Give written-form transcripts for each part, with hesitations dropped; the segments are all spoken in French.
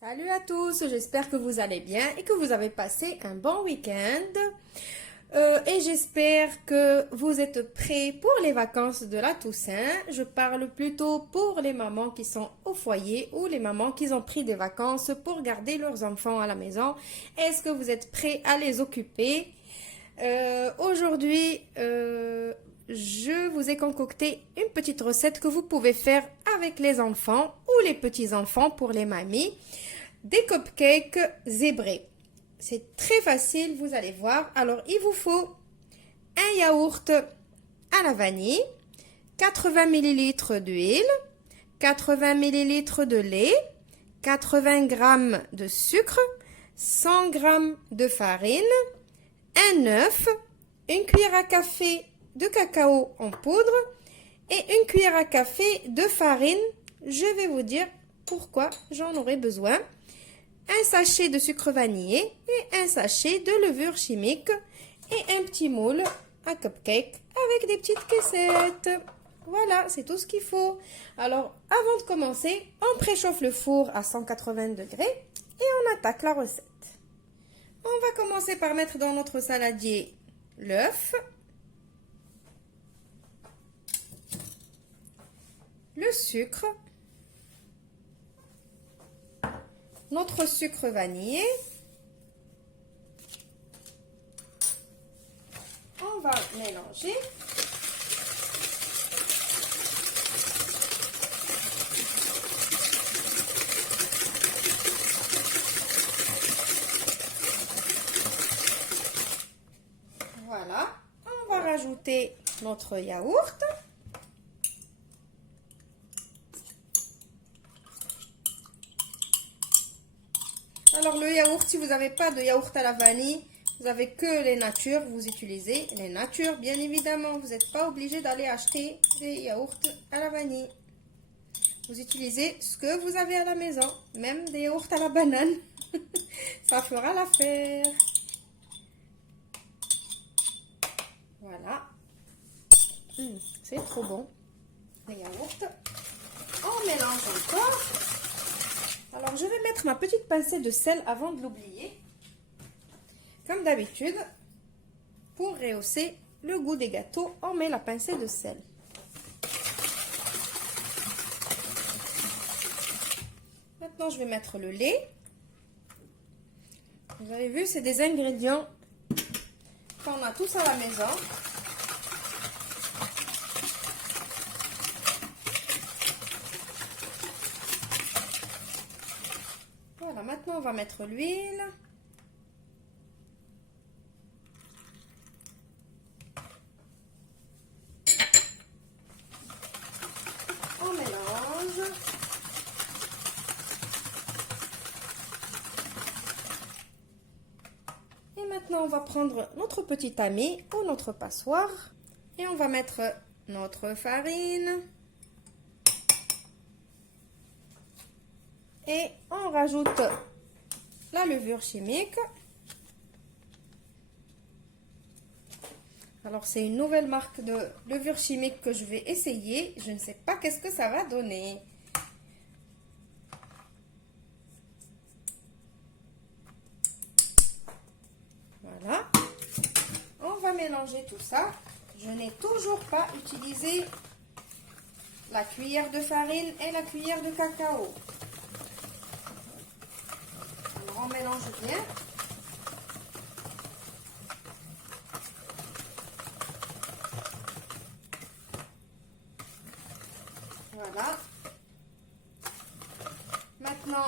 Salut à tous, j'espère que vous allez bien et que vous avez passé un bon week-end. Et j'espère que vous êtes prêts pour les vacances de la Toussaint. Je parle plutôt pour les mamans qui sont au foyer ou les mamans qui ont pris des vacances pour garder leurs enfants à la maison. Est-ce que vous êtes prêts à les occuper? Aujourd'hui, je vous ai concocté une petite recette que vous pouvez faire avec les enfants ou les petits-enfants pour les mamies. Des cupcakes zébrés. C'est très facile, vous allez voir. Alors, il vous faut un yaourt à la vanille, 80 ml d'huile, 80 ml de lait, 80 g de sucre, 100 g de farine, un œuf, une cuillère à café de cacao en poudre et une cuillère à café de farine. Je vais vous dire pourquoi j'en aurai besoin. Un sachet de sucre vanillé et un sachet de levure chimique et un petit moule à cupcake avec des petites caissettes. Voilà, c'est tout ce qu'il faut. Alors, avant de commencer, on préchauffe le four à 180 degrés et on attaque la recette. On va commencer par mettre dans notre saladier l'œuf, le sucre, notre sucre vanillé. On va mélanger. Voilà. On va rajouter notre yaourt. Alors le yaourt, si vous n'avez pas de yaourt à la vanille, vous avez que les natures, vous utilisez les natures, bien évidemment. Vous n'êtes pas obligé d'aller acheter des yaourts à la vanille. Vous utilisez ce que vous avez à la maison, même des yaourts à la banane. Ça fera l'affaire. Voilà. C'est trop bon, les yaourts. On mélange encore. Alors, je vais mettre ma petite pincée de sel avant de l'oublier. Comme d'habitude, pour rehausser le goût des gâteaux, on met la pincée de sel. Maintenant, je vais mettre le lait. Vous avez vu, c'est des ingrédients qu'on a tous à la maison. Voilà, maintenant on va mettre l'huile. On mélange. Et maintenant on va prendre notre petit tamis ou notre passoire et on va mettre notre farine. Et on rajoute la levure chimique. Alors, c'est une nouvelle marque de levure chimique que je vais essayer. Je ne sais pas qu'est-ce que ça va donner. Voilà. On va mélanger tout ça. Je n'ai toujours pas utilisé la cuillère de farine et la cuillère de cacao. On mélange bien. Voilà. Maintenant,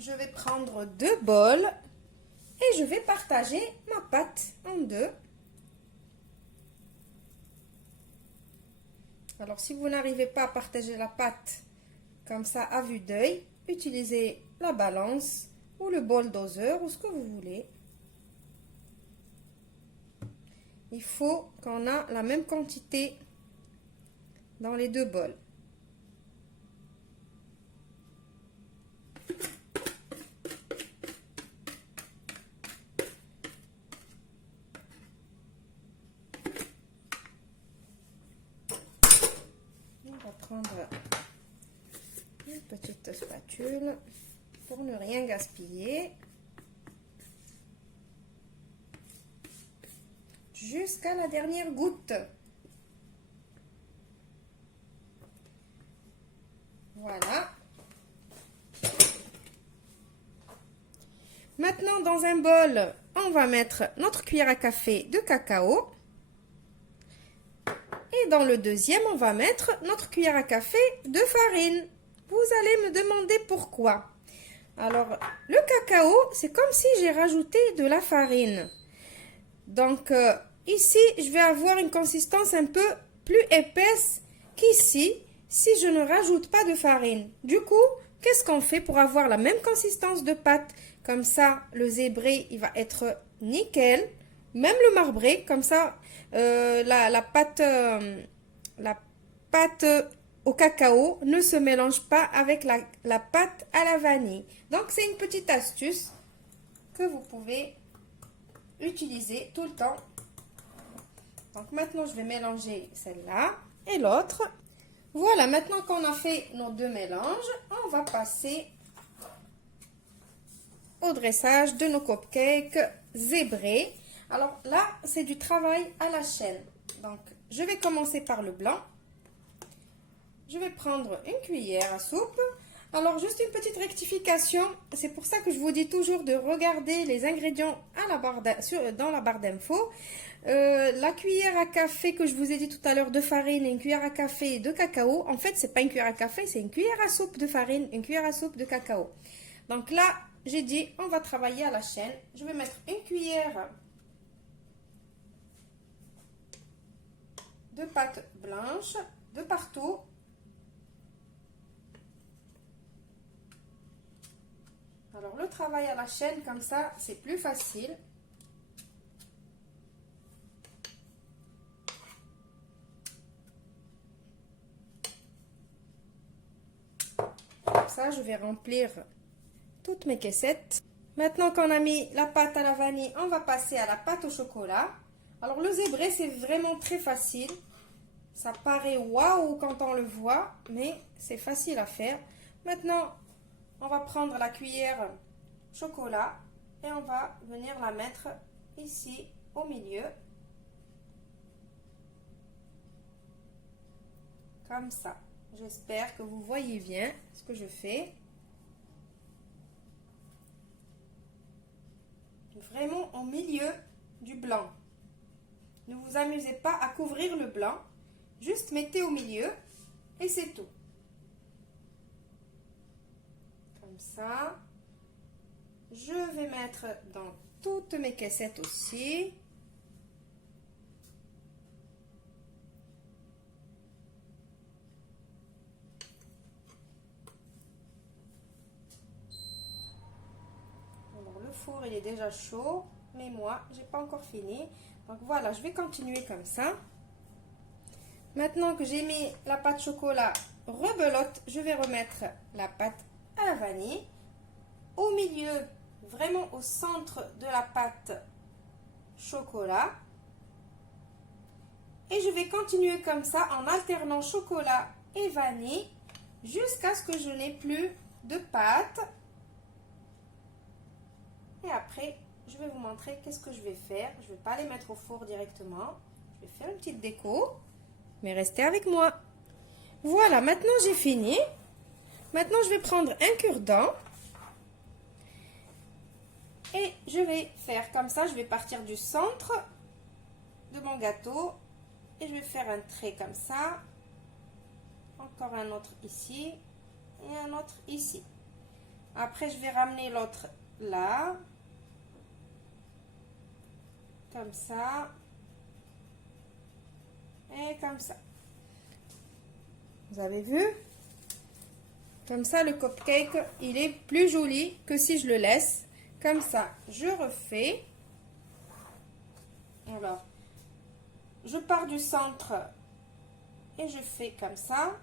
je vais prendre 2 bols et je vais partager ma pâte en 2. Alors, si vous n'arrivez pas à partager la pâte comme ça à vue d'œil, utilisez la balance ou le bol doseur ou ce que vous voulez. Il faut qu'on a la même quantité dans les 2 bols. On va prendre une petite spatule pour ne rien gaspiller. Jusqu'à la dernière goutte. Voilà. Maintenant, dans un bol, on va mettre notre cuillère à café de cacao. Et dans le deuxième, on va mettre notre cuillère à café de farine. Vous allez me demander pourquoi. Alors, le cacao, c'est comme si j'ai rajouté de la farine. Donc, ici, je vais avoir une consistance un peu plus épaisse qu'ici, si je ne rajoute pas de farine. Du coup, qu'est-ce qu'on fait pour avoir la même consistance de pâte? Comme ça, le zébré, il va être nickel. Même le marbré, comme ça, la pâte au cacao ne se mélange pas avec la pâte à la vanille. Donc, c'est une petite astuce que vous pouvez utiliser tout le temps. Donc, maintenant, je vais mélanger celle-là et l'autre. Voilà, maintenant qu'on a fait nos deux mélanges, on va passer au dressage de nos cupcakes zébrés. Alors là, c'est du travail à la chaîne. Donc, je vais commencer par le blanc. Je vais prendre une cuillère à soupe. Alors, juste une petite rectification. C'est pour ça que je vous dis toujours de regarder les ingrédients à la barre dans la barre d'infos. La cuillère à café que je vous ai dit tout à l'heure de farine et une cuillère à café de cacao. En fait, c'est pas une cuillère à café, c'est une cuillère à soupe de farine, une cuillère à soupe de cacao. Donc là, j'ai dit, on va travailler à la chaîne. Je vais mettre une cuillère de pâte blanche de partout. Alors, le travail à la chaîne, comme ça, c'est plus facile. Comme ça, je vais remplir toutes mes caissettes. Maintenant qu'on a mis la pâte à la vanille, on va passer à la pâte au chocolat. Alors, le zébré, c'est vraiment très facile. Ça paraît waouh quand on le voit, mais c'est facile à faire. Maintenant, on va prendre la cuillère chocolat et on va venir la mettre ici au milieu. Comme ça. J'espère que vous voyez bien ce que je fais. Vraiment au milieu du blanc. Ne vous amusez pas à couvrir le blanc. Juste mettez au milieu et c'est tout. Comme ça. Je vais mettre dans toutes mes caissettes aussi. Alors, le four, il est déjà chaud, mais moi, j'ai pas encore fini. Donc voilà, je vais continuer comme ça. Maintenant que j'ai mis la pâte chocolat rebelote, je vais remettre la pâte à la vanille. Au milieu, vraiment au centre de la pâte chocolat. Et je vais continuer comme ça en alternant chocolat et vanille jusqu'à ce que je n'ai plus de pâte. Et après, je vais vous montrer qu'est-ce que je vais faire. Je ne vais pas les mettre au four directement. Je vais faire une petite déco. Mais restez avec moi. Voilà, maintenant j'ai fini. Maintenant, je vais prendre un cure-dent. Et je vais faire comme ça. Je vais partir du centre de mon gâteau. Et je vais faire un trait comme ça. Encore un autre ici. Et un autre ici. Après, je vais ramener l'autre là. Comme ça. Et comme ça. Vous avez vu? Comme ça, le cupcake, il est plus joli que si je le laisse. Comme ça, je refais. Alors, je pars du centre et je fais comme ça.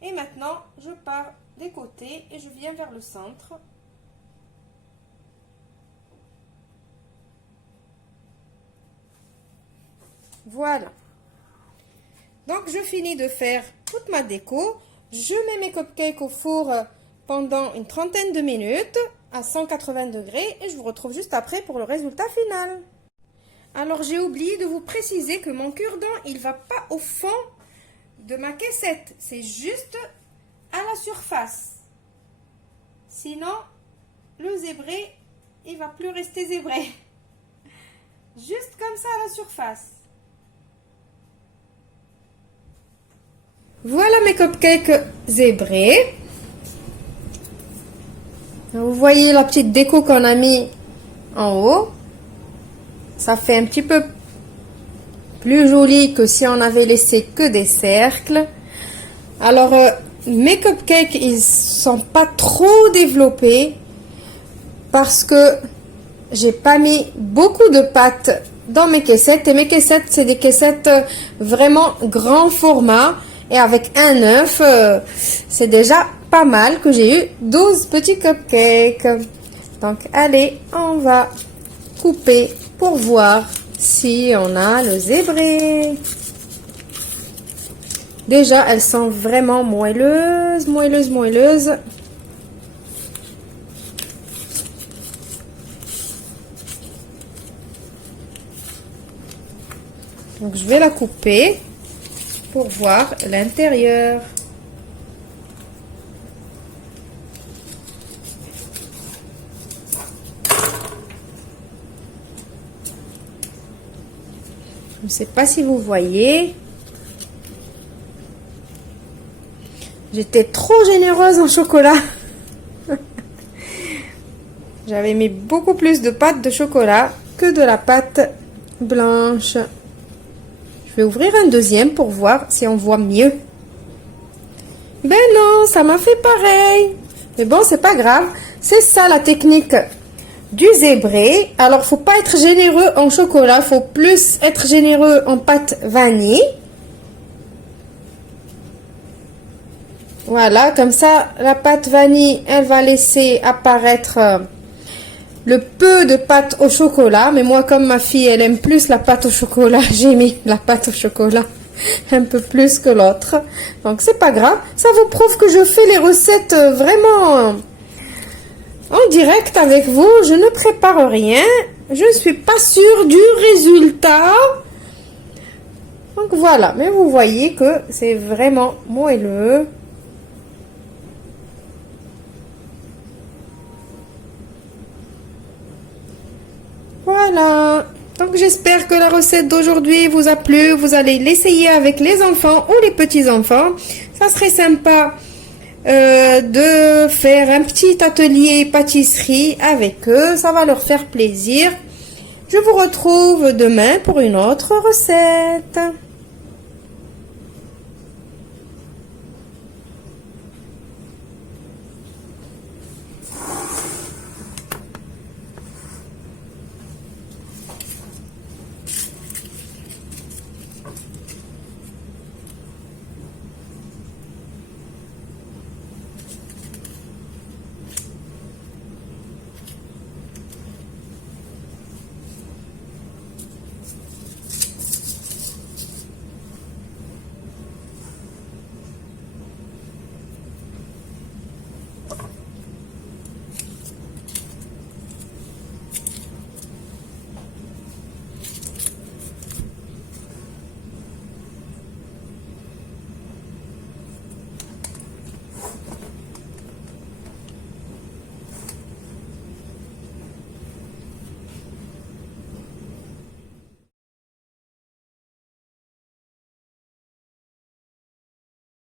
Et maintenant, je pars des côtés et je viens vers le centre. Voilà. Donc, je finis de faire toute ma déco. Je mets mes cupcakes au four pendant une trentaine de minutes à 180 degrés et je vous retrouve juste après pour le résultat final. Alors j'ai oublié de vous préciser que mon cure-dent, il va pas au fond de ma caissette, c'est juste à la surface. Sinon, le zébré, il va plus rester zébré. Juste comme ça à la surface. Voilà mes cupcakes zébrés. Vous voyez la petite déco qu'on a mis en haut. Ça fait un petit peu plus joli que si on avait laissé que des cercles. Alors, mes cupcakes, ils sont pas trop développés parce que j'ai pas mis beaucoup de pâte dans mes caissettes. Et mes caissettes, c'est des caissettes vraiment grand format. Et avec un œuf, c'est déjà pas mal que j'ai eu 12 petits cupcakes. Donc, allez, on va couper pour voir si on a le zébré. Déjà, elles sont vraiment moelleuses, moelleuses, moelleuses. Donc, je vais la couper pour voir l'intérieur. Je ne sais pas si vous voyez. J'étais trop généreuse en chocolat. J'avais mis beaucoup plus de pâte de chocolat que de la pâte blanche. Je vais ouvrir un deuxième pour voir si on voit mieux. Ben non, ça m'a fait pareil. Mais bon, c'est pas grave. C'est ça la technique du zébré. Alors, faut pas être généreux en chocolat. Faut plus être généreux en pâte vanille. Voilà, comme ça, la pâte vanille, elle va laisser apparaître le peu de pâte au chocolat. Mais moi, comme ma fille, elle aime plus la pâte au chocolat, j'ai mis la pâte au chocolat un peu plus que l'autre. Donc, c'est pas grave. Ça vous prouve que je fais les recettes vraiment en direct avec vous. Je ne prépare rien. Je ne suis pas sûre du résultat. Donc, voilà. Mais vous voyez que c'est vraiment moelleux. Voilà, donc j'espère que la recette d'aujourd'hui vous a plu. Vous allez l'essayer avec les enfants ou les petits-enfants. Ça serait sympa de faire un petit atelier pâtisserie avec eux. Ça va leur faire plaisir. Je vous retrouve demain pour une autre recette.